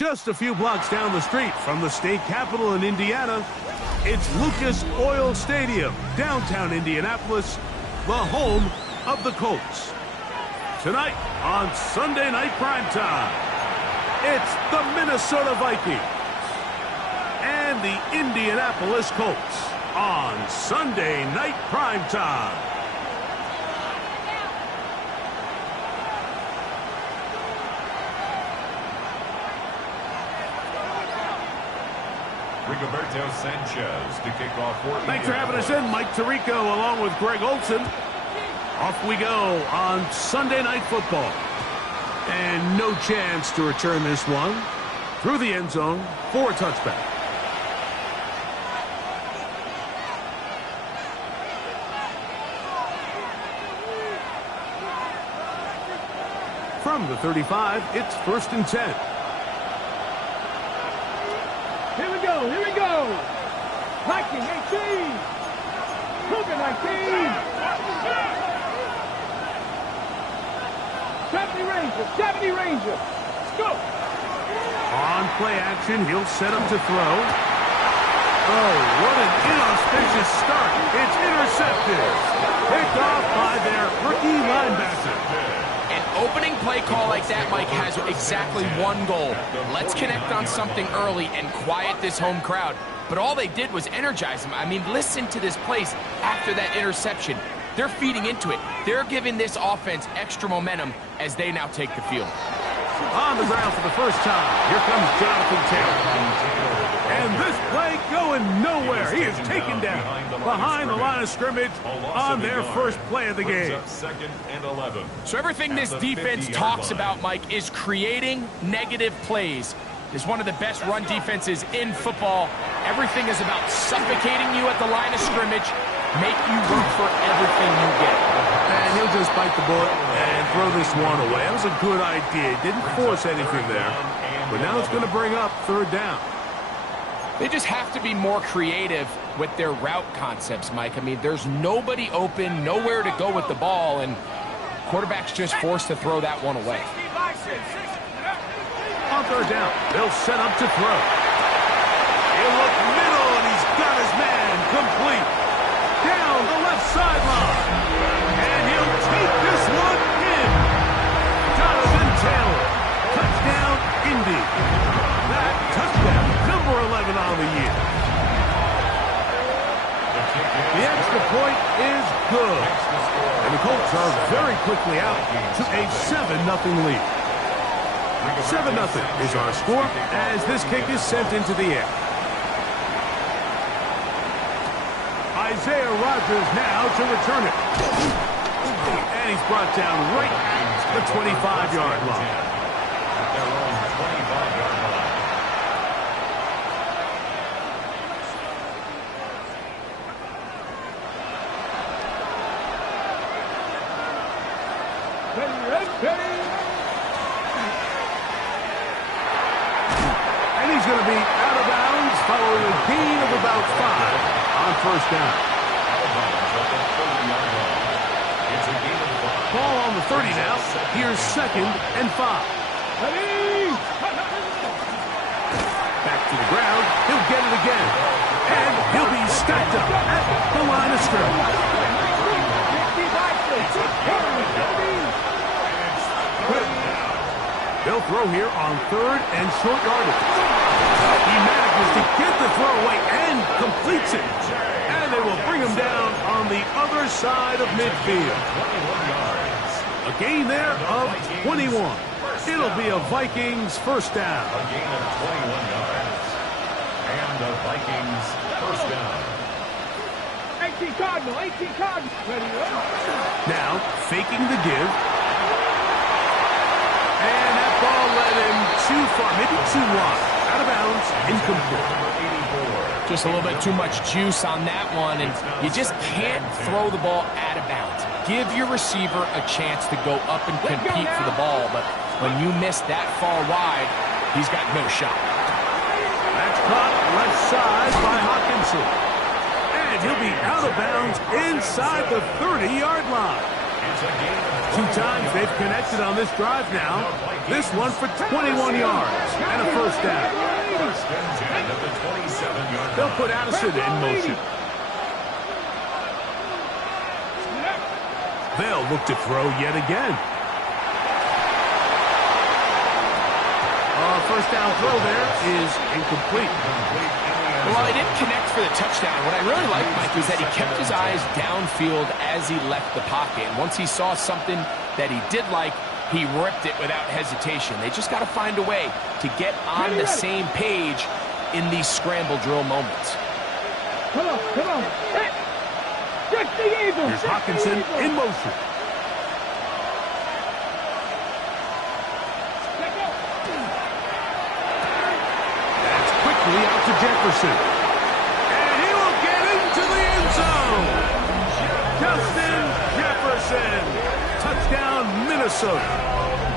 Just a few blocks down the street from the state capitol in Indiana, it's Lucas Oil Stadium, downtown Indianapolis, the home of the Colts. Tonight on Sunday Night Primetime, it's the Minnesota Vikings and the Indianapolis Colts on Sunday Night Primetime. Rigoberto Sanchez to kick off for Thanks for having us in, Mike Tirico, along with Greg Olson. Off we go on Sunday Night Football. And no chance to return this one. Through the end zone for a touchback. From the 35, it's 1st and 10. Here we go, here we go. Viking 18. Cougar 19. 70 Rangers. Let's go. On play action, he'll set up to throw. Oh, what an inauspicious start. It's intercepted. Picked off by their rookie linebacker. An opening play call like that, Mike, has exactly one goal. Let's connect on something early and quiet this home crowd. But all they did was energize them. I mean, listen to this place after that interception. They're feeding into it. They're giving this offense extra momentum as they now take the field. On the ground for the first time, here comes Jonathan Taylor. And this play going nowhere. He is taken down behind the line of scrimmage on their first play of the game. 2nd and 11. So everything this defense talks about, Mike, is creating negative plays. It's one of the best run defenses in football. Everything is about suffocating you at the line of scrimmage, make you work for everything you get. And he'll just bite the bullet and throw this one away. That was a good idea. Didn't force anything there. But now it's going to bring up 3rd down. They just have to be more creative with their route concepts, Mike. I mean, there's nobody open, nowhere to go with the ball, and quarterback's just forced to throw that one away. On 3rd down, they'll set up to throw. He'll look middle, and he's got his man complete. Down the left sideline. And he'll take this one in. Jonathan Taylor. Touchdown, Indy. That touchdown, number 11 on the year. The extra point is good. And the Colts are very quickly out to a 7-0 lead. 7-0 is our score as this kick is sent into the air. Isaiah Rodgers now to return it. And he's brought down right at the 25-yard line. Their own 25-yard line. Ready. And he's going to be out of bounds following a gain of about 5 on 1st down. Ball on the 30 now. Here's 2nd and 5. Ready. Back to the ground. He'll get it again. And he'll be stacked up at the line of scrimmage. They'll throw here on 3rd and short yardage. He manages to get the throw away and completes it. And they will bring him down on the other side of midfield. A gain there of 21. It'll be a Vikings 1st down. A gain of 21 yards. And the Vikings 1st down. 18 Cardinal. Ready. Now, faking the give. And that ball led him too far, maybe too wide. Out of bounds, incomplete. Just a little bit too much juice on that one, and you just can't throw the ball out of bounds. Give your receiver a chance to go up and compete for the ball, but when you miss that far wide, he's got no shot. That's caught left side by Hawkinson. And he'll be out of bounds inside the 30-yard line. 2 times they've connected on this drive now. This one for 21 yards and a 1st down. 1st and 10 at the 27-yard line. They'll put Addison in motion. They'll look to throw yet again. 1st down throw there is incomplete. Well, he didn't connect for the touchdown. What I really like, Mike, is that he kept his eyes downfield as he left the pocket. And once he saw something that he did like, he ripped it without hesitation. They just got to find a way to get on the same page in these scramble drill moments. Come on. Check the Eagle. Here's Hawkinson in motion. Jefferson. And he will get into the end zone. Justin Jefferson. Touchdown, Minnesota.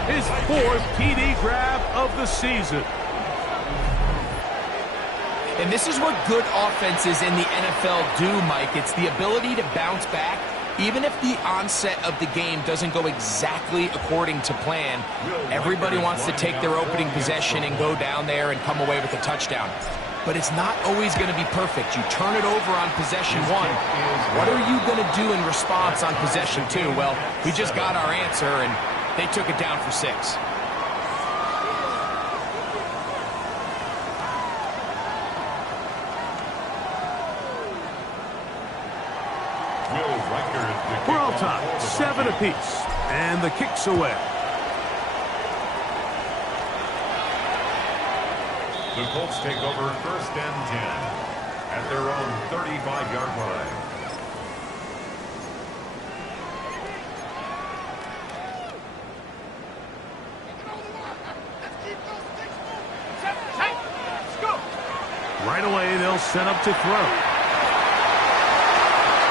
His 4th TD grab of the season. And this is what good offenses in the NFL do, Mike. It's the ability to bounce back. Even if the onset of the game doesn't go exactly according to plan, everybody wants to take their opening possession and go down there and come away with a touchdown. But it's not always going to be perfect. You turn it over on possession 1. What are you going to do in response on possession 2? Well, we just got our answer, and they took it down for 6. We're all tied, 7 apiece, and the kick's away. The Colts take over 1st and 10 at their own 35-yard line. Right away, they'll set up to throw.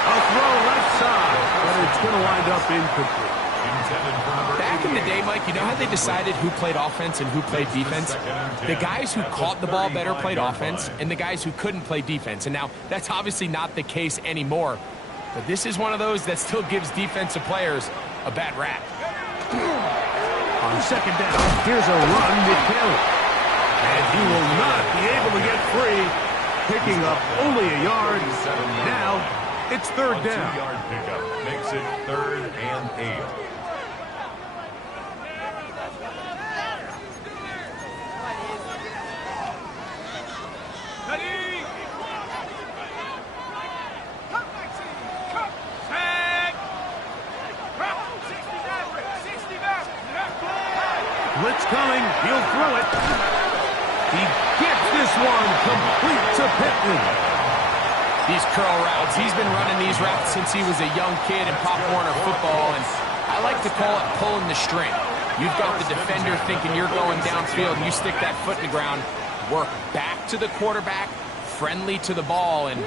A throw left side, but it's going to wind up incomplete. Back in the day, Mike, you know how they decided who played offense and who played defense? The guys who caught the ball better played offense, and the guys who couldn't play defense. And now, that's obviously not the case anymore. But this is one of those that still gives defensive players a bad rap. On 2nd down, here's a run with Taylor. And he will not be able to get free, picking up only a yard. Now, it's 3rd down. 2-yard pickup makes it 3rd and 8. Blitz coming. He'll throw it. He gets this one complete to Pittman. These curl routes, he's been running these routes since he was a young kid in Pop Warner football, and I like to call it pulling the string. You've got the defender thinking you're going downfield, and you stick that foot in the ground, work back to the quarterback, friendly to the ball, and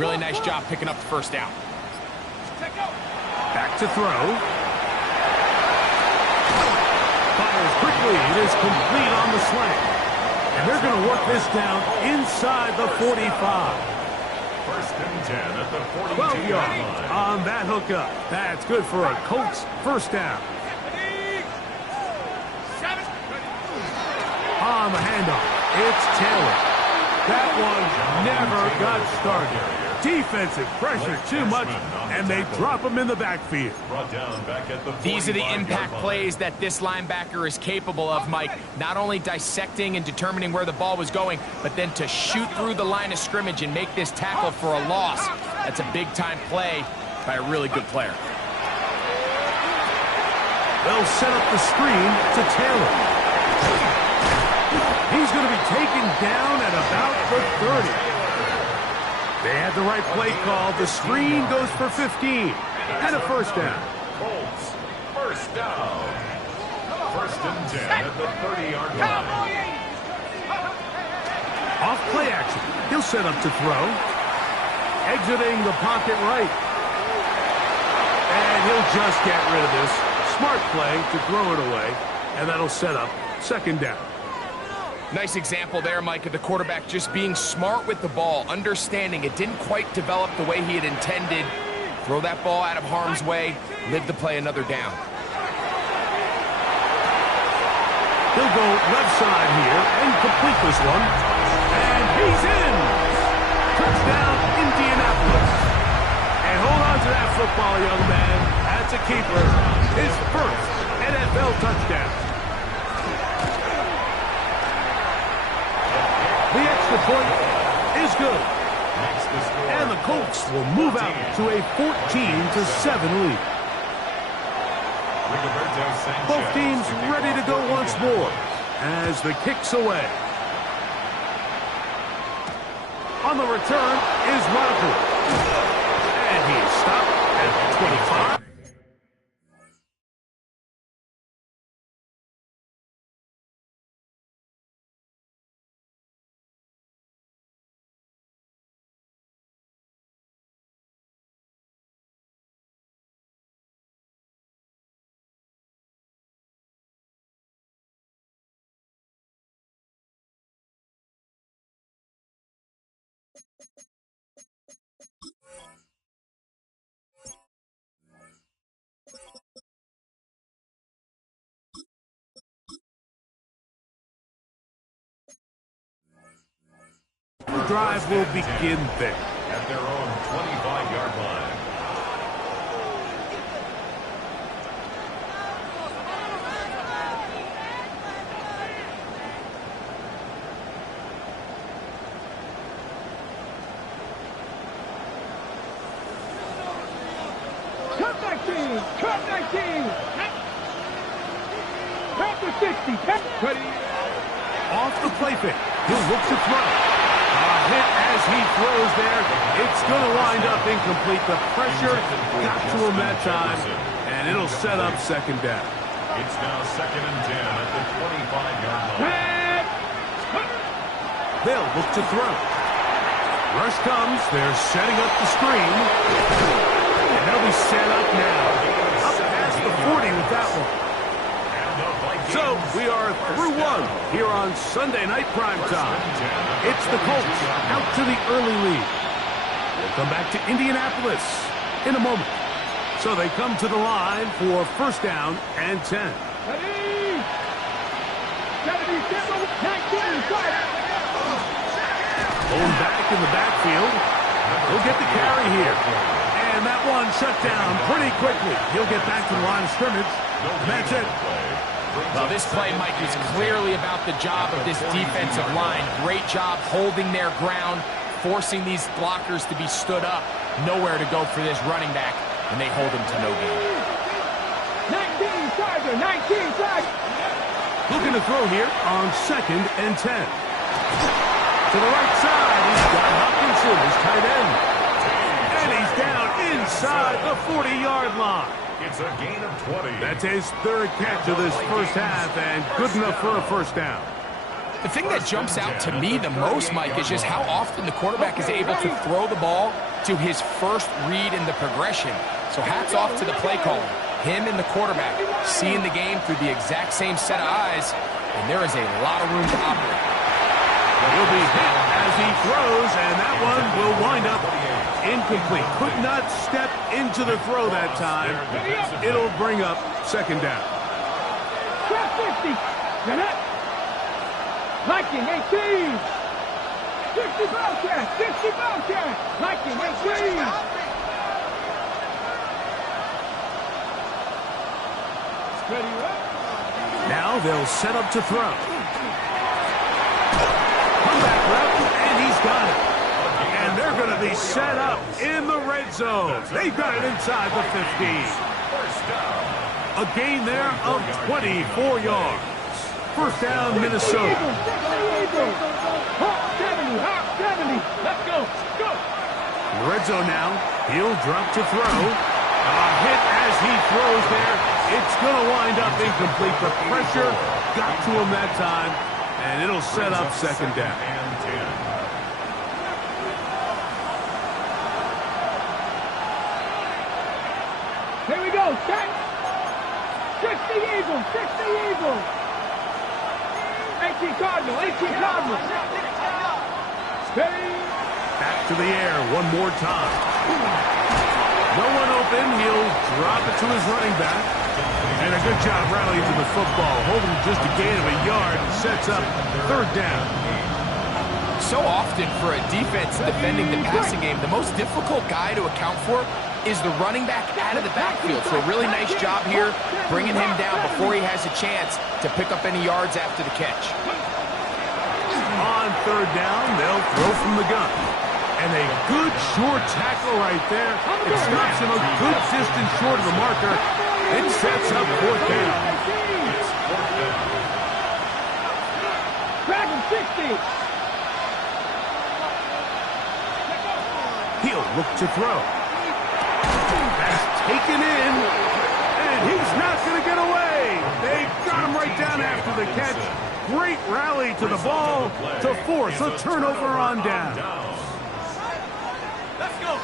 really nice job picking up the 1st down. Back to throw. Fires quickly. It is complete on the slant. And they're going to work this down inside the 45. 1st and 10 at the 12 yards line. on that hookup. That's good for a Colts 1st down. On the handoff, it's Taylor. That one never got started. Defensive pressure too much, and they drop him in the backfield. Brought down back at the These are the 45-yard impact line. plays that this linebacker is capable of, Mike. Not only dissecting and determining where the ball was going, but then to shoot through the line of scrimmage and make this tackle for a loss. That's a big-time play by a really good player. They'll set up the screen to Taylor. He's going to be taken down at about the 30. They had the right play call. The screen goes for 15 and a 1st down. Colts, 1st down. 1st and 10 at the 30-yard line. Off play action. He'll set up to throw. Exiting the pocket right. And he'll just get rid of this. Smart play to throw it away. And that'll set up 2nd down. Nice example there, Mike, of the quarterback just being smart with the ball, understanding it didn't quite develop the way he had intended. Throw that ball out of harm's way, live to play another down. He'll go left side here and complete this one. And he's in! Touchdown, Indianapolis. And hold on to that football, young man. That's a keeper. His 1st NFL touchdown. The extra point is good. And the Colts will move out to a 14-7 lead. Both teams ready to go once more as the kick's away. On the return is Rodgers. And he is stopped at the 25. the drive will begin there. At their own 25-yard line. Cut 19! Cut to 60! Ready? Off the play fake. He'll look to throw. A hit as he throws there. It's going to wind up incomplete. The pressure got to him that time, and it'll set up second down. It's now 2nd and 10 at the 25-yard line. They'll look to throw. Rush comes. They're setting up the screen. And they'll be set up now. Up past the 40 with that one. So we are through one here on Sunday Night Primetime. It's the Colts out to the early lead. We'll come back to Indianapolis in a moment. So they come to the line for first down and 10. Ready? 19! Going back in the backfield. He'll get the carry here. And that one shut down pretty quickly. He'll get back to the line of scrimmage. And that's it. Well, this play, Mike, is clearly about the job of this defensive line. Great job holding their ground, forcing these blockers to be stood up. Nowhere to go for this running back, and they hold him to no gain. 19 Tiger! 19 Tiger! Looking to throw here on 2nd and 10. To the right side, he's got Hopkinson, his tight end. And he's down inside the 40-yard line. It's a gain of 20. That's his third catch of this first half, and good enough for a first down. The thing that jumps out to me the most, Mike, is just how often the quarterback is able to throw the ball to his first read in the progression. So hats off to the play caller. Him and the quarterback seeing the game through the exact same set of eyes, and there is a lot of room to operate. He'll be hit as he throws, and that one will wind up incomplete. Could not step into the throw that time. It'll bring up second down. 50! Viking 18! 60 Bobcat! 60 Bobcat! Viking 18! Ready, right? Now they'll set up to throw. Comeback route, and he's got it. And they're going to be set up in the red zone. They've got it inside the 15. A gain there of 24 yards. First down, Minnesota. 70, Hawk 70. Let's go. Go. In the red zone now. He'll drop to throw. A hit as he throws there. It's going to wind up incomplete. The pressure got to him that time, and it'll set up second down. Here we go. 60 Eagles. 60 Eagles. 18 Cardinal. 18 Cardinal. Steady. Back to the air one more time. No one open. He'll drop it to his running back. And a good job rallying to the football. Holding just a gain of a yard and sets up third down. So often for a defense defending the passing game, the most difficult guy to account for is the running back out of the backfield. So a really nice job here, bringing him down before he has a chance to pick up any yards after the catch. On third down, they'll throw from the gun. And a good short tackle right there. It stops him a good distance short of the marker. It sets up fourth down. Dragon 60. He'll look to throw. That's taken in. And he's not going to get away. They got him right down after the catch. Great rally to the ball to force a turnover on down. Let's go.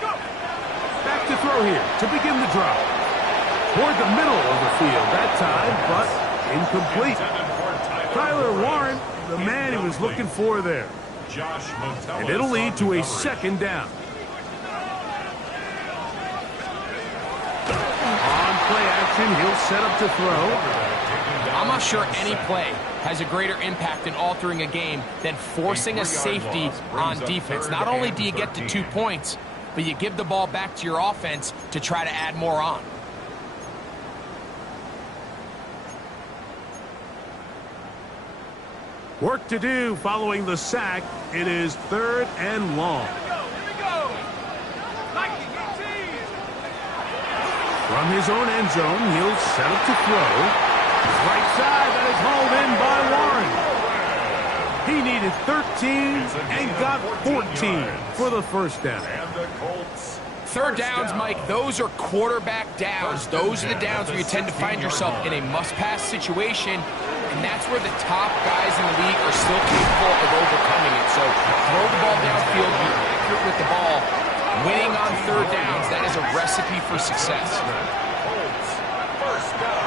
Go. Back to throw here to begin the drive. Toward the middle of the field that time, but incomplete. Tyler Warren, the man he was looking for there. And it'll lead to a second down. On play action, he'll set up to throw. I'm not sure any play has a greater impact in altering a game than forcing a safety on defense. Not only do you get to 2 points, but you give the ball back to your offense to try to add more on. Work to do following the sack. It is 3rd and long. From his own end zone, he'll set up to throw. Right side, that is hauled in by Warren. He needed 13 and got 14 for the first down. And the Colts. 3rd downs, Mike, those are quarterback downs. Those are the downs where you tend to find yourself in a must-pass situation, and that's where the top guys in the league are still capable of overcoming it. So throw the ball downfield, be accurate with the ball. Winning on 3rd downs, that is a recipe for success.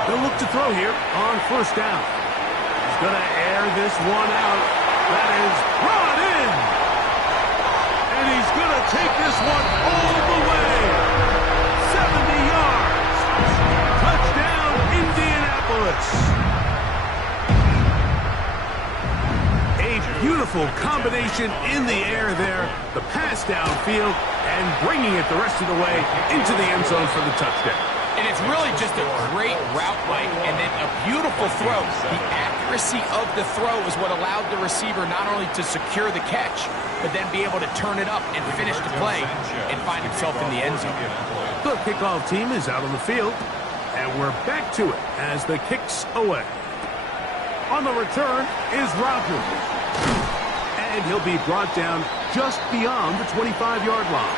They'll look to throw here on 1st down. He's going to air this one out. That is brought in. And he's going to take this one all the way. 70 yards. Touchdown, Indianapolis. A beautiful combination in the air there. The pass downfield and bringing it the rest of the way into the end zone for the touchdown. And it's really just a great route, Mike, and then a beautiful throw. The accuracy of the throw is what allowed the receiver not only to secure the catch, but then be able to turn it up and finish the play and find himself in the end zone. The kickoff team is out on the field, and we're back to it as the kick's away. On the return is Rogers, and he'll be brought down just beyond the 25-yard line.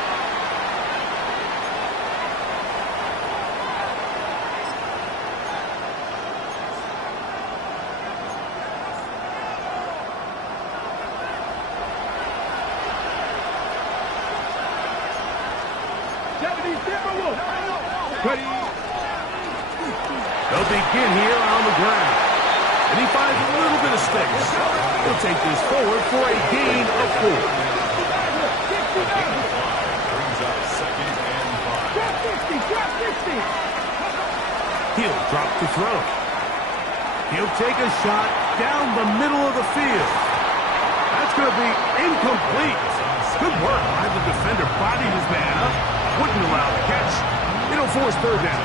They'll begin here on the ground. And he finds a little bit of space. He'll take this forward for a gain of 4. Brings up 2nd and 5. He'll drop the throw. He'll take a shot down the middle of the field. That's going to be incomplete. Good work by the defender. Bodied his man up. Wouldn't allow the catch. It'll force 3rd down.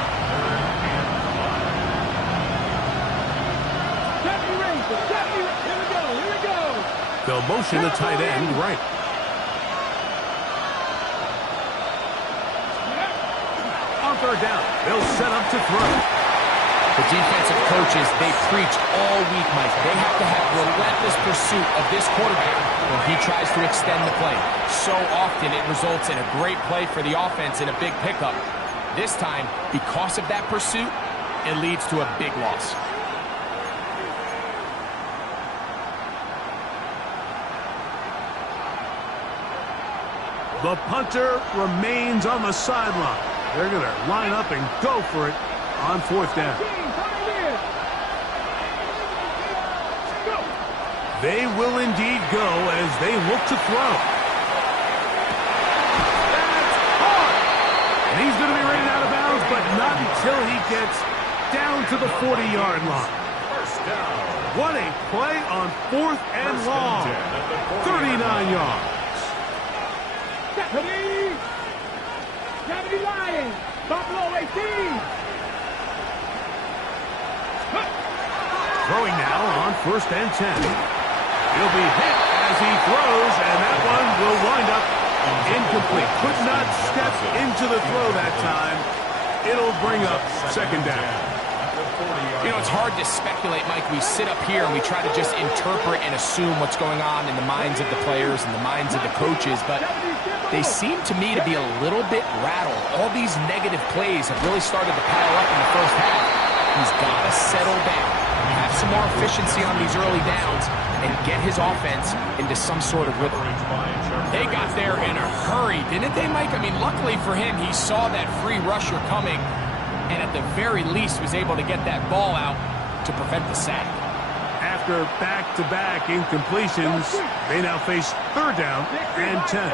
They'll motion the tight end right. On 3rd down, they'll set up to throw. The defensive coaches, they preach all week, Mike. They have to have relentless pursuit of this quarterback when he tries to extend the play. So often it results in a great play for the offense and a big pickup. This time, because of that pursuit, it leads to a big loss. The punter remains on the sideline. They're going to line up and go for it on 4th down. They will indeed go as they look to throw. That's hard. And he's going to be rated out of bounds, but not until he gets down to the 40-yard line. What a play on 4th and long. 39 yards. Deputy Lions, Buffalo 18. Throwing now on 1st and 10. He'll be hit as he throws, and that one will wind up incomplete. Could not step into the throw that time. It'll bring up 2nd down. You know, it's hard to speculate, Mike. We sit up here and we try to just interpret and assume what's going on in the minds of the players and the minds of the coaches, but they seem to me to be a little bit rattled. All these negative plays have really started to pile up in the first half. He's got to settle down, have some more efficiency on these early downs, and get his offense into some sort of rhythm. They got there in a hurry, didn't they, Mike? I mean, luckily for him, he saw that free rusher coming, and at the very least was able to get that ball out to prevent the sack. After back-to-back incompletions, they now face 3rd down and 10.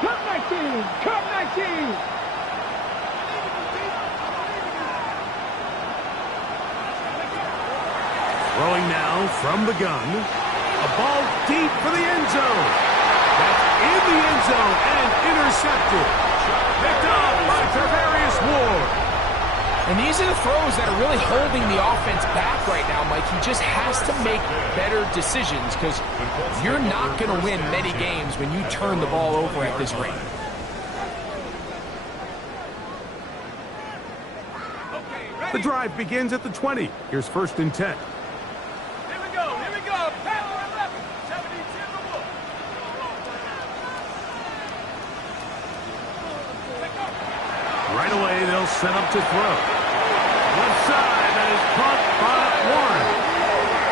Cup 19! Cup 19! Now from the gun, a ball deep for the end zone. That's in the end zone and intercepted. Picked up by Tarvarius Ward. And these are the throws that are really holding the offense back right now, Mike. He just has to make better decisions because you're not going to win many games when you turn the ball over at this rate. The drive begins at the 20. Here's 1st and 10. Here we go, here we go. Power 11, 72 to the Right away, they'll set up to throw. Left side, that is caught by Warren.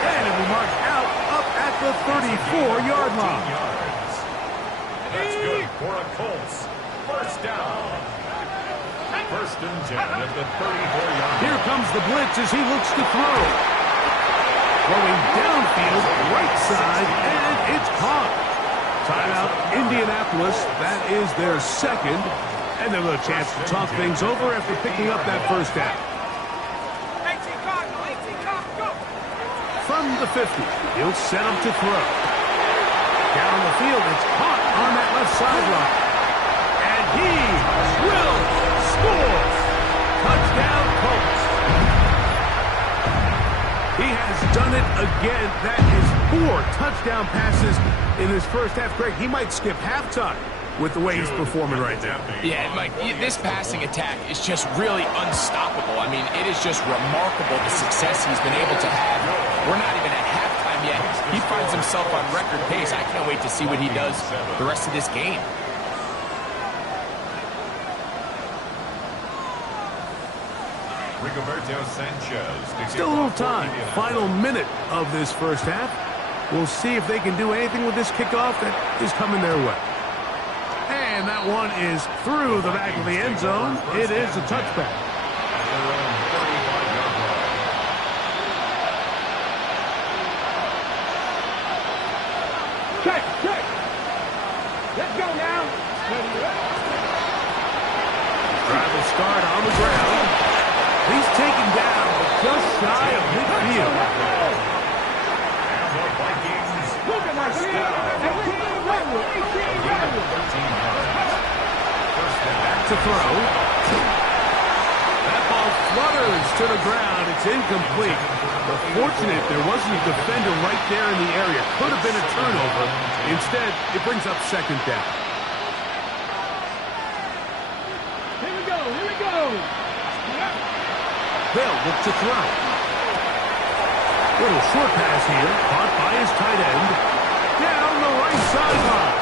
And it will mark out up at the 34-yard line. That's good for a Colts. 1st down. 1st and 10 at the 34-yard line. Here comes the blitz as he looks to throw. Throwing downfield, right side, and it's caught. Timeout, Indianapolis. That is their 2nd. And they'll have a chance to talk things over after picking up that 1st down. 18 clock, go. From the 50, he'll set up to throw. Down the field, it's caught on that left sideline. And he will score. Touchdown, Colts. He has done it again. That is 4 touchdown passes in his 1st half. Greg, he might skip halftime with the way he's performing right now. Yeah, Mike, this passing attack is just really unstoppable. I mean, it is just remarkable the success he's been able to have. We're not even at halftime yet. He finds himself on record pace. I can't wait to see what he does the rest of this game. Still a little time. Final minute of this 1st half. We'll see if they can do anything with this kickoff that is coming their way. And that one is through the back of the end zone. It is a touchback. Check. Let's go now. Drive will start on the ground. He's taken down, but just shy of midfield. The Vikings Moving like this. Back to throw. That ball flutters to the ground. It's incomplete. But fortunate there wasn't a defender right there in the area. Could have been a turnover. Instead, it brings up 2nd down. Here we go. They'll look to throw. Little short pass here, caught by his tight end. Down the right sideline.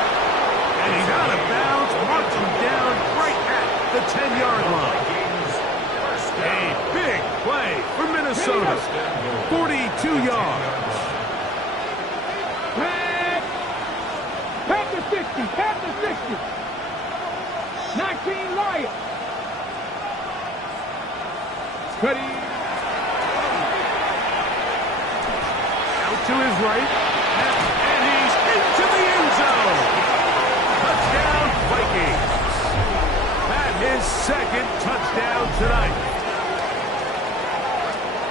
And he's out of bounds, marching down right at the 10-yard line. A big play for Minnesota. 42 yards. Past the 60. 19 Lions. Ready. Out to his right. And he's into the end zone. Touchdown, Vikings. That his 2nd touchdown tonight.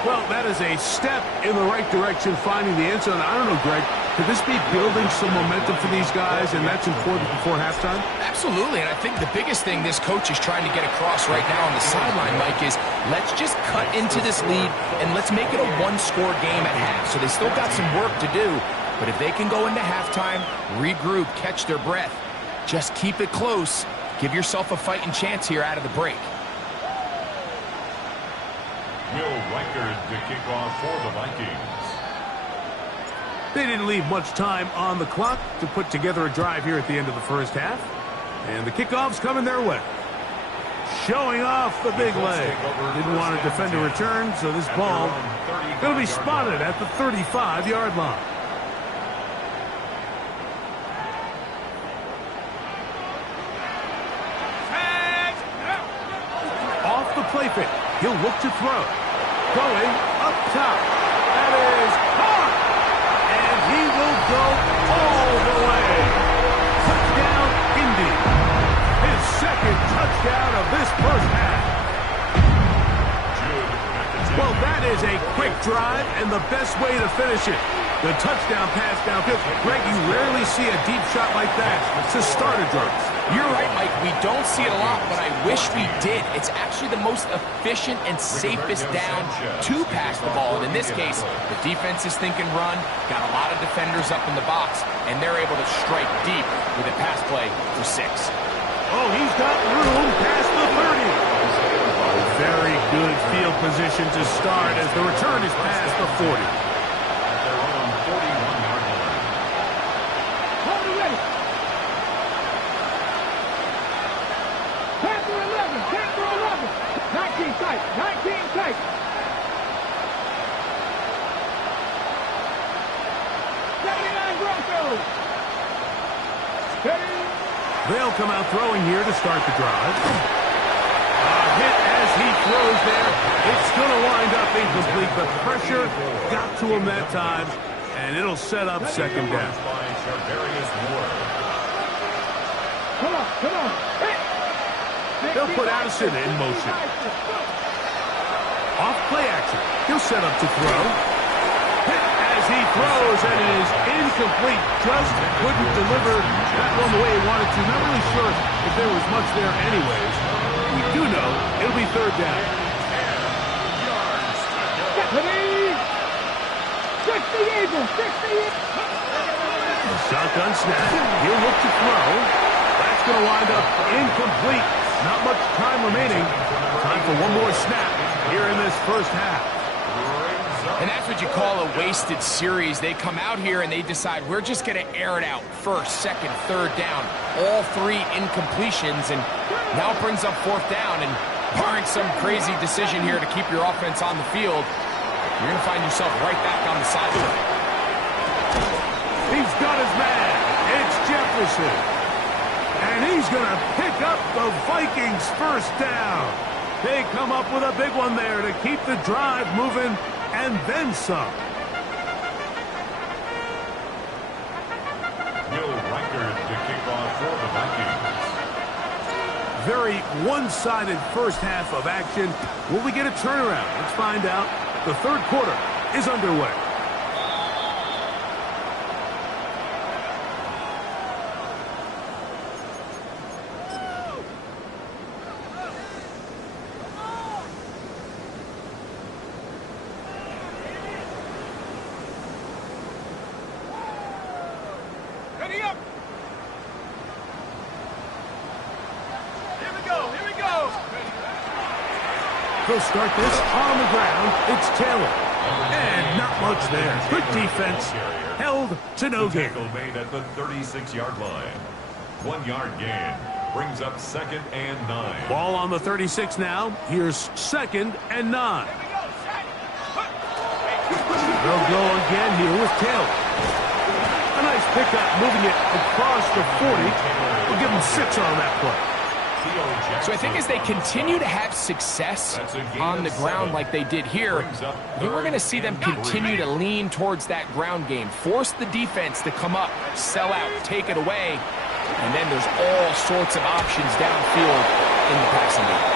Well, that is a step in the right direction, finding the end zone. I don't know, Greg, could this be building some momentum for these guys, and that's important before halftime? Absolutely, and I think the biggest thing this coach is trying to get across right now on the sideline, Mike, is let's just cut into this lead, and let's make it a one-score game at half. So they still got some work to do, but if they can go into halftime, regroup, catch their breath, just keep it close, give yourself a fighting chance here out of the break. Will Reichard to kick off for the Vikings. They didn't leave much time on the clock to put together a drive here at the end of the 1st half. And the kickoff's coming their way. Showing off the big leg. Didn't want to defend a return, so this ball going to be spotted at the 35-yard line. Off the play fake. He'll look to throw. Going up top. That is caught. And he will go all the way. Touchdown, Indy. His 2nd touchdown of this 1st half. Well, that That is a quick drive and the best way to finish it. The touchdown pass downfield. Greg, you rarely see a deep shot like that to start a drive. You're right, Mike. We don't see it a lot, but I wish we did. It's actually the most efficient and safest down to pass the ball. And in this case, the defense is thinking run, got a lot of defenders up in the box, and they're able to strike deep with a pass play for 6. Oh, he's got room past the 30. Very good field position to start as the return is past the 40. Tight, 19 tight. Broncos. Steady. They'll come out throwing here to start the drive. A hit as he throws there. It's going to wind up incomplete. The pressure got to him that time, and it'll set up second down. Come on. Hey. They'll put Addison in motion. Off play action. He'll set up to throw. Hit as he throws, and it is incomplete. Just couldn't deliver that one the way he wanted to. Not really sure if there was much there anyways. We do know it'll be third down. 60. Shotgun snap. He'll look to throw. That's going to wind up incomplete. Not much time remaining. Time for one more snap here in this first half. And that's what you call a wasted series. They come out here and they decide we're just going to air it out. First, second, third down. All 3 incompletions, and now it brings up fourth down. And barring some crazy decision here to keep your offense on the field, you're going to find yourself right back on the sideline. He's got his man. It's Jefferson. And he's going to pick up the Vikings first down. They come up with a big one there to keep the drive moving and then some. Will Reichard to kick off for the Vikings. Very one-sided first half of action. Will we get a turnaround? Let's find out. The third quarter is underway. They'll start this on the ground. It's Taylor. And not much there. Good defense. Held to no gain. Tackle made at the 36-yard line. 1 yard gain. Brings up 2nd and 9. Ball on the 36 now. Here's 2nd and 9. They'll go again here with Taylor. A nice pickup moving it across the 40. We'll give him 6 on that play. So I think as they continue to have success on the ground like they did here, I think we're going to see them continue to lean towards that ground game. Force the defense to come up, sell out, take it away, and then there's all sorts of options downfield in the passing game.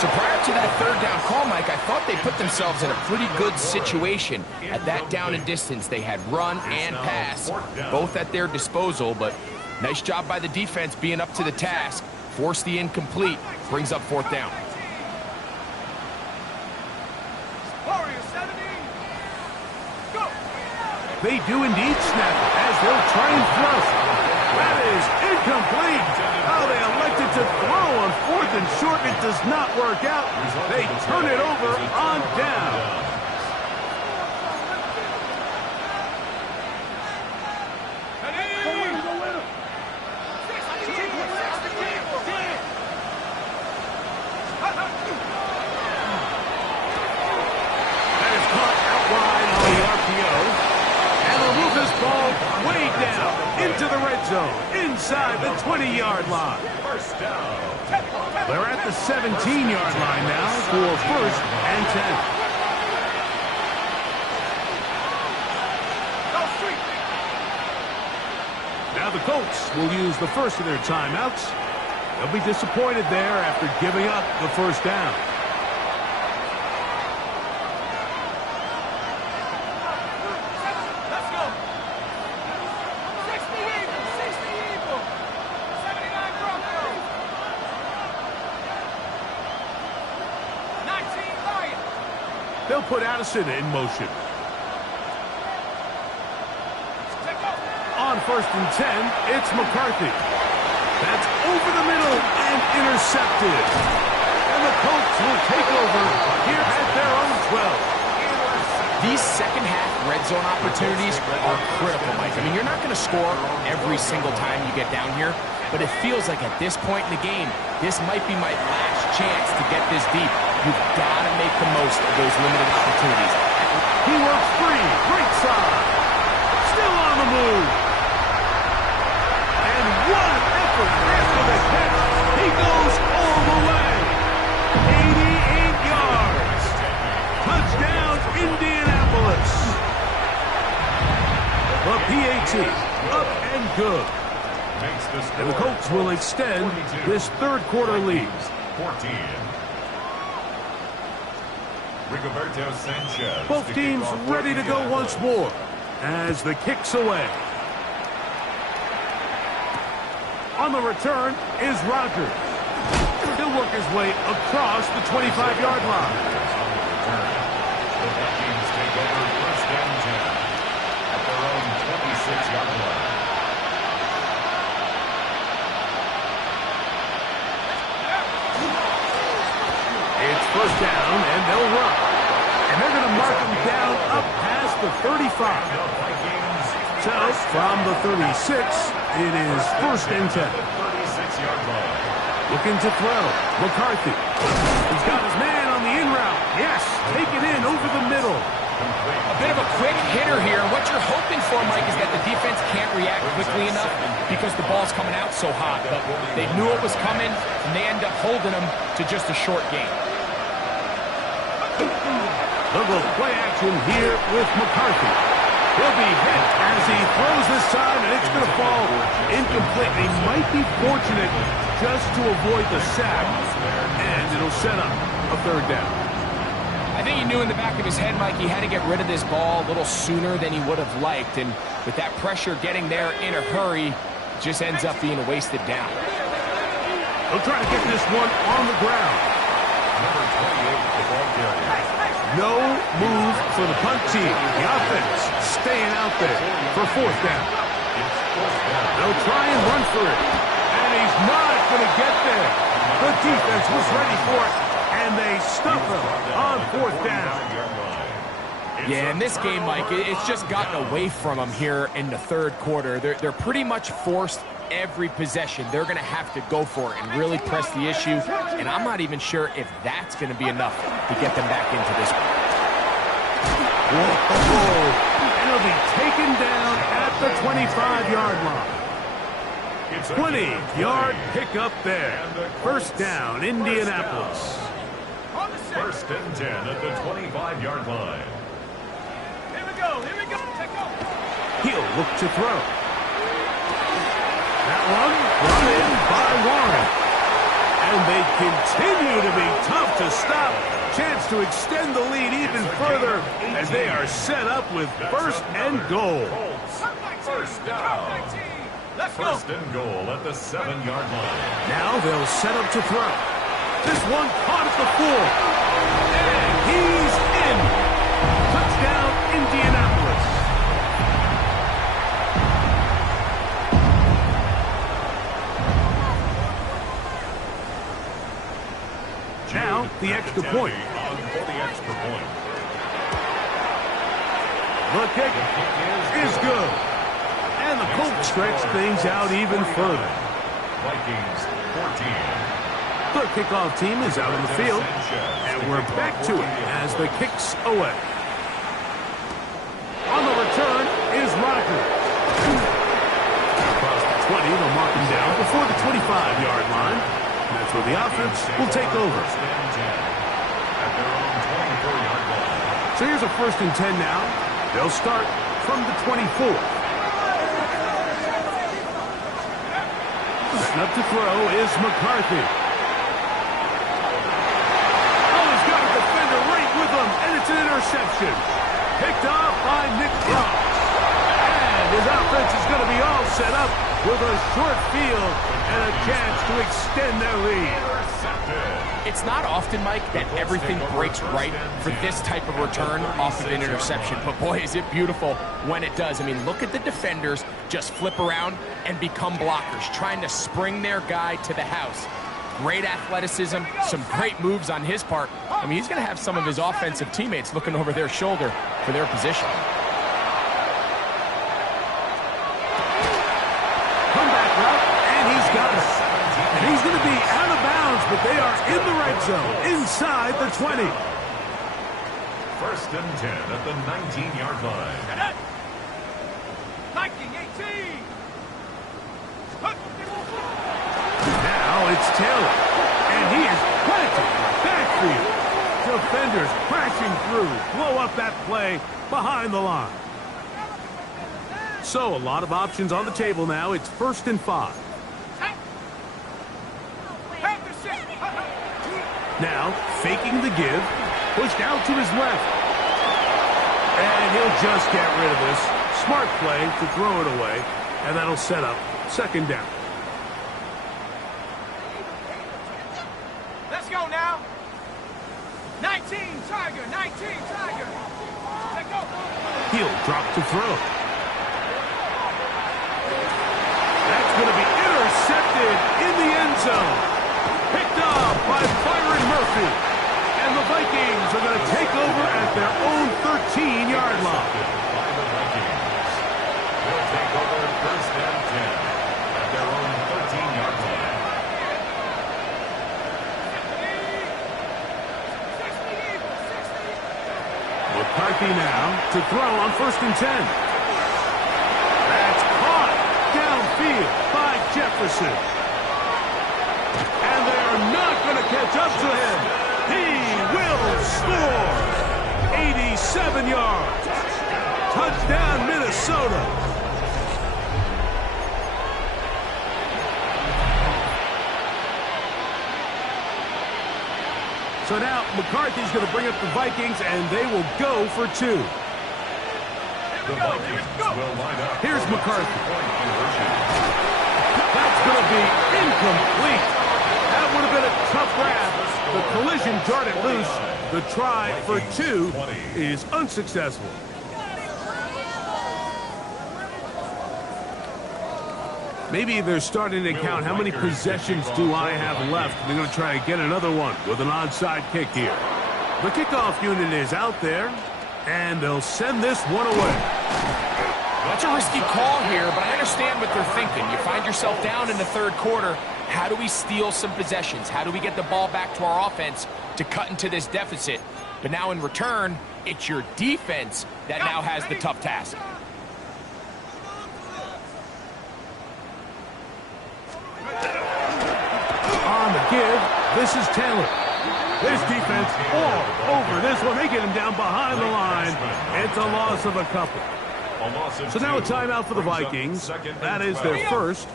So prior to that third down call, Mike, I thought they put themselves in a pretty good situation. At that down and distance, they had run and pass, both at their disposal, but nice job by the defense being up to the task. Force the incomplete, brings up fourth down. They do indeed snap it as they'll try and throw. That is incomplete. Oh, they elected to throw on 4th and short. It does not work out. They turn it over on down. Into the red zone, inside the 20-yard line. They're at the 17-yard line now for 1st and 10. Now the Colts will use the first of their timeouts. They'll be disappointed there after giving up the first down. They'll put Addison in motion. On 1st and 10, it's McCarthy. That's over the middle and intercepted. And the Colts will take over here at their own 12. These second-half red zone opportunities are critical, Mike. I mean, you're not going to score every single time you get down here, but it feels like at this point in the game, this might be my last chance to get this deep. You've got to make the most of those limited opportunities. He works free. Great side. Still on the move. And what an effort after the catch. He goes all the way. 88 yards. Touchdown, Indianapolis. The PAT up and good. And the Colts will extend this third quarter lead. 14. Rigoberto Sanchez. Both teams ready to go once more as the kick's away. On the return is Rodgers. He'll work his way across the 25-yard line. The Vikings take over 1st and 10 at their own 26-yard line. It's 1st down, and they'll run. And they're going to mark him down up past the 35. So, from the 36, it is 1st and 10. 36-yard line. Looking to throw. McCarthy. He's got his man on the in route. Yes, take it in over the middle. A bit of a quick hitter here. What you're hoping for, Mike, is that the defense can't react quickly enough because the ball's coming out so hot. But they knew it was coming, and they end up holding them to just a short game. They'll go play action here with McCarthy. He'll be hit as he throws this time, and it's going to fall incomplete. They might be fortunate just to avoid the sack, and it'll set up a 3rd down. I think he knew in the back of his head, Mike, he had to get rid of this ball a little sooner than he would have liked. And with that pressure getting there in a hurry, just ends up being a wasted down. They'll try to get this one on the ground. Number 28, the ball carrier. No move for the punt team. The offense staying out there for 4th down. They'll try and run for it. And he's not going to get there. The defense was ready for it. And they stuff him on 4th down. Yeah, in this game, Mike, it's just gotten away from them here in the 3rd quarter. They're pretty much forced every possession. They're going to have to go for it and really press the issue. And I'm not even sure if that's going to be enough to get them back into this one. Whoa. And he'll be taken down at the 25-yard line. 20-yard pickup there. 1st down, Indianapolis. 1st and 10 at the 25-yard line. Here we go. Take off. He'll look to throw. That one run in by Warren. And they continue to be tough to stop. Chance to extend the lead even further as they are set up with 1st and goal. 1st down. 1st and goal at the 7-yard line. Now they'll set up to throw. This one caught at the 4. And he's in. Touchdown, Indianapolis. Now, the extra point. For the extra point. The kick is good. And the Colts stretch things out even further. Vikings 14. The kickoff team is out on the field, and we're back to it as the kick's away. On the return is Rodgers. Across the 20, they'll mark him down before the 25-yard line. And that's where the offense will take over. So here's a 1st and 10 now. They'll start from the 24. Setting up to throw is McCarthy. And it's an interception. Picked off by Nick Cross. And His offense is going to be all set up with a short field and a chance to extend their lead. It's not often, Mike, that everything breaks right for this type of return off of an interception. But boy, is it beautiful when it does. I mean, look at the defenders just flip around and become blockers, trying to spring their guy to the house. Great athleticism, some great moves on his part. I mean, he's going to have some of his offensive teammates looking over their shoulder for their position. Comeback route, and he's got it. And he's going to be out of bounds, but they are in the red zone, inside the 20. First and 10 at the 19-yard line. Viking 18. Now it's Taylor, and he is planted in the backfield. Defenders crashing through, blow up that play behind the line. So a lot of options on the table now. It's 1st and 5. Now faking the give, pushed out to his left. And he'll just get rid of this. Smart play to throw it away, and that'll set up 2nd down. Let's go now. 19 Tiger, 19 Tiger. Let's go. He'll drop to throw. That's going to be intercepted in the end zone. Picked up by Byron Murphy. And the Vikings are going to take over at their own 13-yard line. By the Vikings. They'll take over 1st and 10 at their own 13-yard line. McCarthy now to throw on 1st and 10. That's caught downfield by Jefferson. And they are not going to catch up to him. He will score. 87 yards. Touchdown, Minnesota. So now McCarthy's going to bring up the Vikings, and they will go for 2. The Vikings will line up. Here's McCarthy. Point conversion. That's going to be incomplete. That would have been a tough grab. The collision jarred it loose. The try for 2 is unsuccessful. Maybe they're starting to count how many possessions do I have left. They're going to try to get another one with an onside kick here. The kickoff unit is out there, and they'll send this one away. That's a risky call here, but I understand what they're thinking. You find yourself down in the 3rd quarter. How do we steal some possessions? How do we get the ball back to our offense to cut into this deficit? But now in return, it's your defense that now has the tough task. On the give, this is Taylor. This defense all over this one. They get him down behind the line. It's a loss of a couple. So now a timeout for the Vikings. That is their first,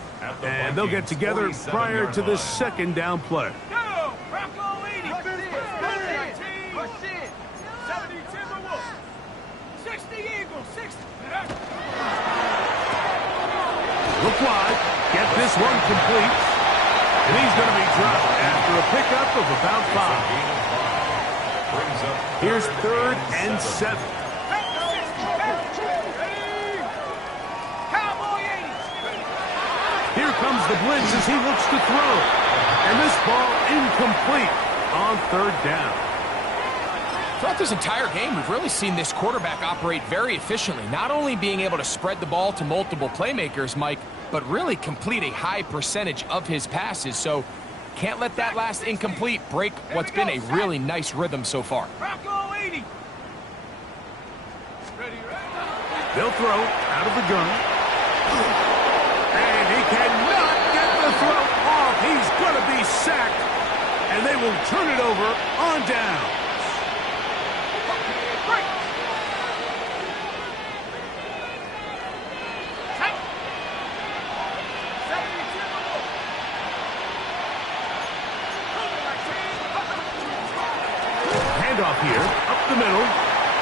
and they'll get together prior to this 2nd down play. Look wide, get this one complete, and he's going to be dropped after a pickup of about 5. Here's 3rd and 7. Here comes the blitz as he looks to throw. And this ball incomplete on 3rd down. Throughout this entire game, we've really seen this quarterback operate very efficiently, not only being able to spread the ball to multiple playmakers, Mike, but really complete a high percentage of his passes. So can't let that last incomplete break what's been a really nice rhythm so far. They'll throw out of the gun. And he cannot get the throw off. He's going to be sacked. And they will turn it over on down. Handoff here, up the middle.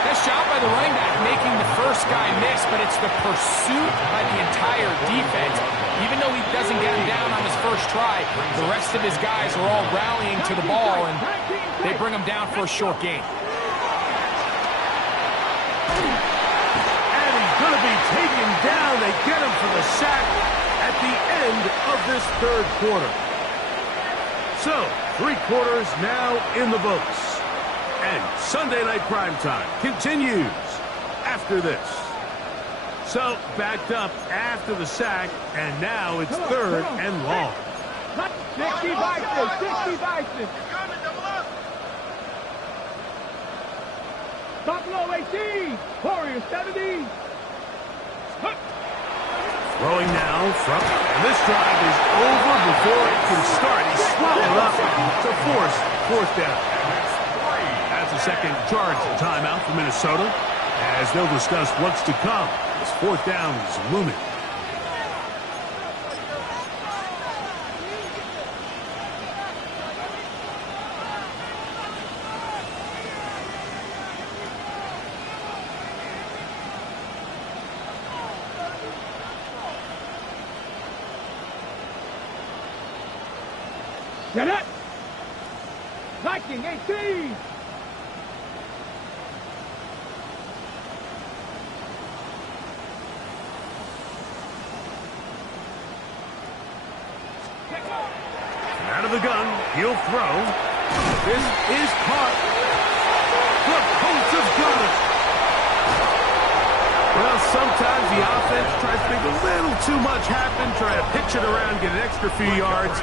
Nice job by the running back making the first guy miss, but it's the pursuit by the entire defense. Even though he doesn't get him down on his first try, the rest of his guys are all rallying to the ball, and they bring him down for a short gain. And he's going to be taken down. They get him for the sack at the end of this third quarter. So, 3 quarters now in the books. And Sunday Night Primetime continues after this. So, backed up after the sack, and now it's third and long. 60 Vikings, 60 Vikings. Buffalo 18, Warriors 70. Throwing now from, and this drive is over before it can start. He's swallowed up to force fourth down. That's a second charge timeout for Minnesota, as they'll discuss what's to come as fourth down is looming. Get it! Viking 18! Out of the gun, he'll throw. This is caught. The Colts have got it. Well, sometimes the offense tries to make a little too much happen, try to pitch it around, get an extra few yards,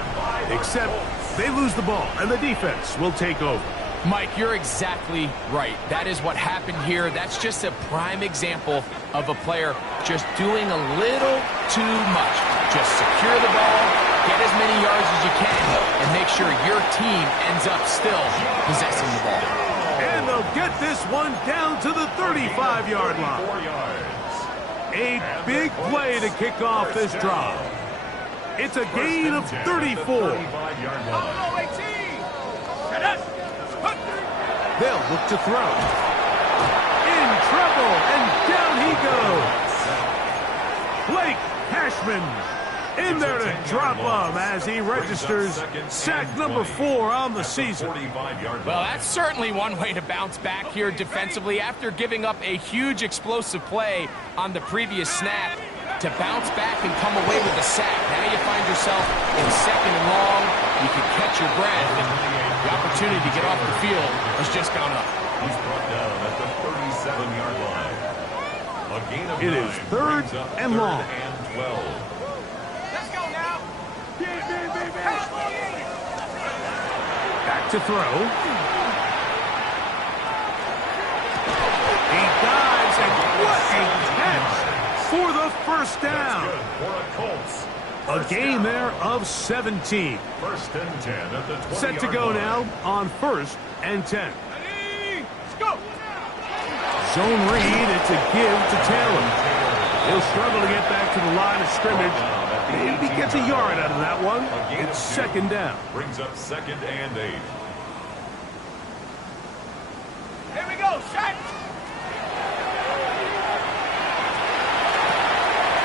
except they lose the ball, and the defense will take over. Mike, you're exactly right. That is what happened here. That's just a prime example of a player just doing a little too much. Just secure the ball, get as many yards as you can, and make sure your team ends up still possessing the ball. And they'll get this one down to the 35-yard line. A big play to kick off this drive. It's a gain of 34. They'll look to throw. In trouble, and down he goes. Blake Cashman in there to drop him as he registers sack number 4 on the season. Well, that's certainly one way to bounce back here defensively after giving up a huge explosive play on the previous snap. To bounce back and come away with a sack. Now you find yourself in second and long. You can catch your breath, and the opportunity to get off the field has just gone up. He's brought down at the 37-yard line. A gain of 9. It is third and long. And 12. Let's go now. Back to throw. He dives, and what a catch for the first down. For a Colts. A gain there of 17. First and 10 at the 20-yard Set to go line. now on first and 10. Let's go. Zone read, it's a give to Taylor. He'll struggle to get back to the line of scrimmage. Maybe he gets a yard out of that one. It's second down. Brings up second and 8. Here we go, shot.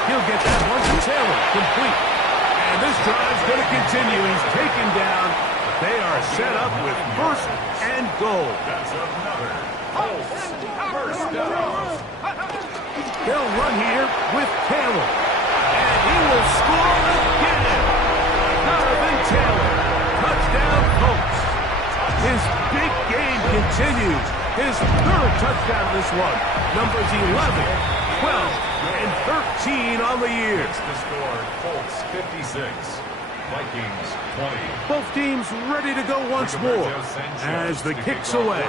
He'll get that one to Taylor, complete. And this drive's going to continue. He's taken down. They are set up with first and goal. That's another Colts first down. They'll run here with Taylor. And he will score again. Jonathan Taylor. Touchdown, Colts. His big game continues. His third touchdown of this one. Numbers 11, 12, and 13 on the year. It's the score. Colts 56. Vikings 20. Both teams ready to go once more as the kick's away.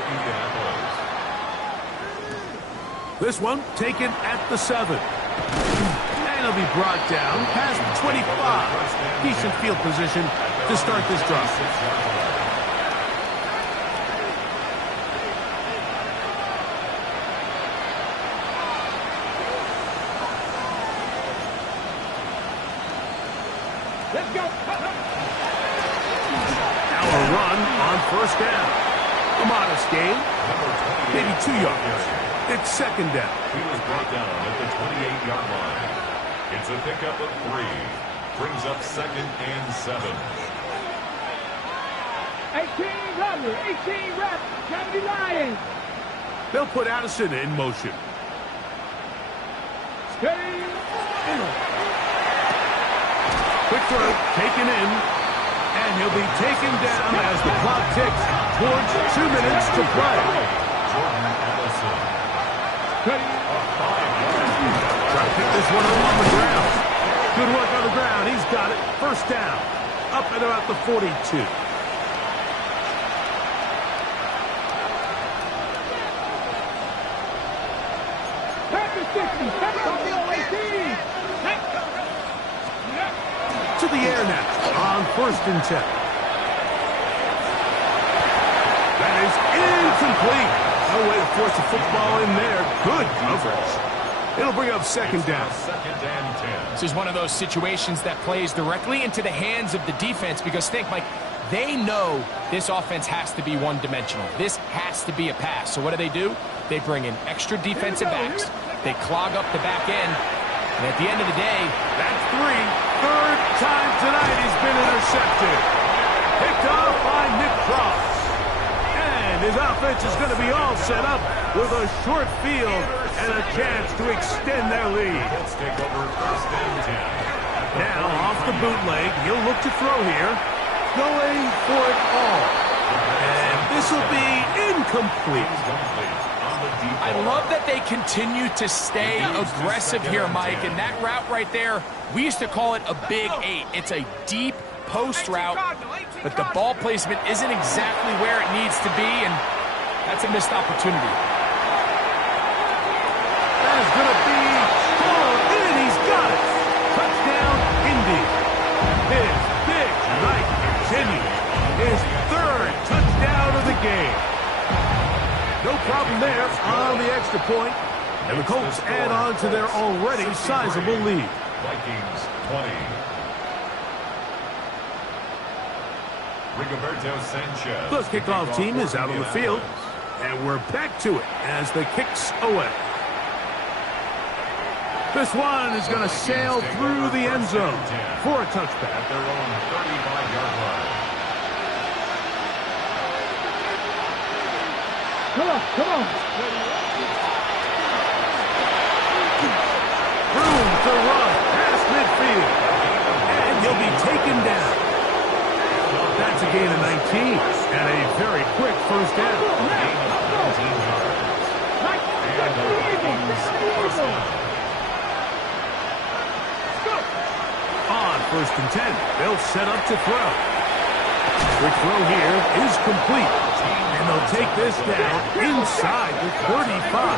This one taken at the 7. And he'll be brought down past the 25. Decent field position to start this drive. Let's go. Now a run on first down. A modest gain, maybe 2 yards. It's second down. He was brought down at the 28-yard line. It's a pickup of 3. Brings up 2nd and 7. 18 Rubber, 18 Rep, 70 Lions. They'll put Addison in motion. Steady. Quick throw, taken in, and he'll be taken down as the clock ticks towards 2 minutes to play. Jordan Addison. Steady. Try to pick this one up on the ground. Good work on the ground. He's got it. First down. Up at about the 42. To the air now on 1st and 10. That is incomplete. No way to force a football in there. Good coverage. It'll bring up 2nd down. 2nd and 10. This is one of those situations that plays directly into the hands of the defense because think, Mike, they know this offense has to be one-dimensional. This has to be a pass. So what do? They bring in extra defensive backs. They clog up the back end. And at the end of the day, That's 3. Third time tonight he's been intercepted. Picked off by Nick Cross. And his offense is going to be all set up with a short field and a chance to extend their lead. Let's take over 1st and 10. Now off the bootleg, he'll look to throw here. Going for it all. And this will be incomplete. I love that they continue to stay aggressive here, Mike. And that route right there, we used to call it a big 8. It's a deep post route, but the ball placement isn't exactly where it needs to be, and that's a missed opportunity. That is going to be called in. He's got it. Touchdown, Indy. His big night continues. His 3rd touchdown of the game. No problem there on the extra point. And the Colts add on to their already sizable lead. Vikings 20. Rigoberto Sanchez. The kickoff team is out on the field. And we're back to it as the kicks away. This one is going to sail through the end zone for a touchback. At their own 35-yard line. Come on. Room to run past midfield. And he'll be taken down. That's a gain of 19 and a very quick first down. On 1st and 10, they'll set up to throw. Quick throw here is complete. And they'll take this down inside the 35.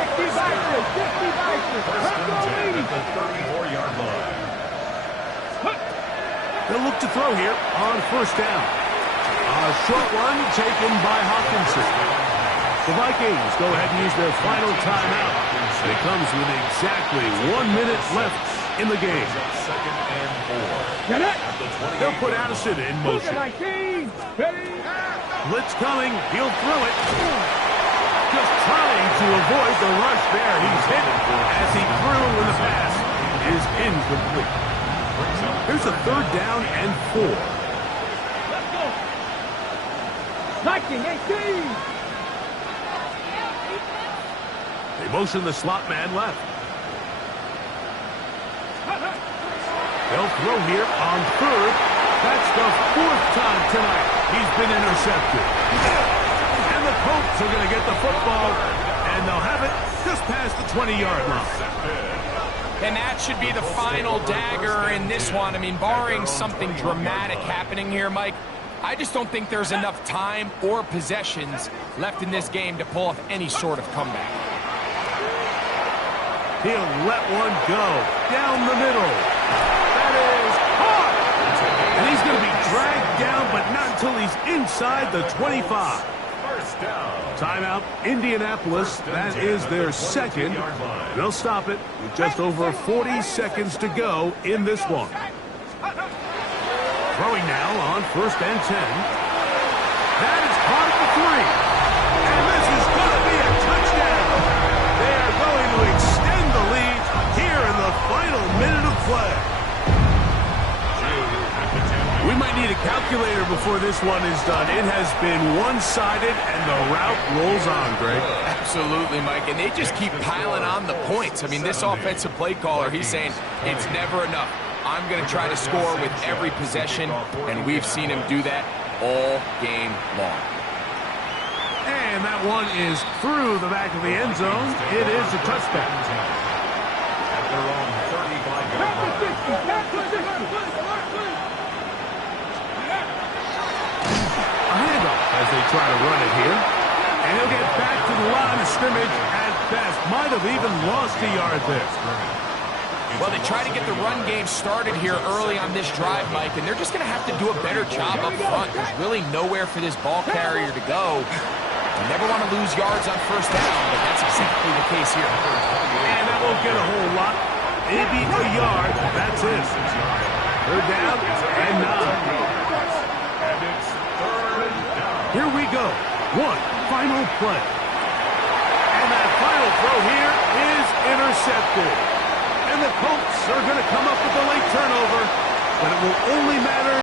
60 Vikings. First and 10 at the 34-yard line. They'll look to throw here on 1st down. A short one taken by Hawkinson. The Vikings go ahead and use their final timeout. It comes with exactly 1 minute left in the game. 2nd and 4. Get it. They'll put Addison in motion. 19. Ready. Blitz coming. He'll throw it. Just trying to avoid the rush there. He's hit as he threw when the pass is incomplete. Here's a 3rd down and 4. Let's go. Viking 18. They motion the slot man left. They'll throw here on 3rd. That's the 4th time tonight he's been intercepted. And the Colts are going to get the football, and they'll have it just past the 20-yard line. And that should be the final dagger in this one. I mean, barring something dramatic happening here, Mike, I just don't think there's enough time or possessions left in this game to pull off any sort of comeback. He'll let one go down the middle. That is hard. And he's going to be dragged down, but not until he's inside the 25. First down. Timeout, Indianapolis. That is their 2nd. They'll stop it with just over 40 seconds to go in this one. Throwing now on 1st and 10. That is caught at the 3. And this is going to be a play. We might need a calculator before this one is done. It has been one-sided, and the route rolls on, Greg. Absolutely, Mike, and they just keep piling on the points. I mean, this offensive play caller, he's saying it's never enough. I'm going to try to score with every possession, and we've seen him do that all game long. And that one is through the back of the end zone. It is a touchback. At their own 35-yard line. A handoff as they try to run it here. And he'll get back to the line of scrimmage at best. Might have even lost a yard there. Well, they try to get the run game started here early on this drive, Mike, and they're just going to have to do a better job up front. There's really nowhere for this ball carrier to go. You never want to lose yards on first down, but that's exactly the case here. And that won't get a whole lot. Maybe a yard. That's it. Third down and 9. Here we go. One final play. And that final throw here is intercepted. And the Colts are going to come up with a late turnover, but it will only matter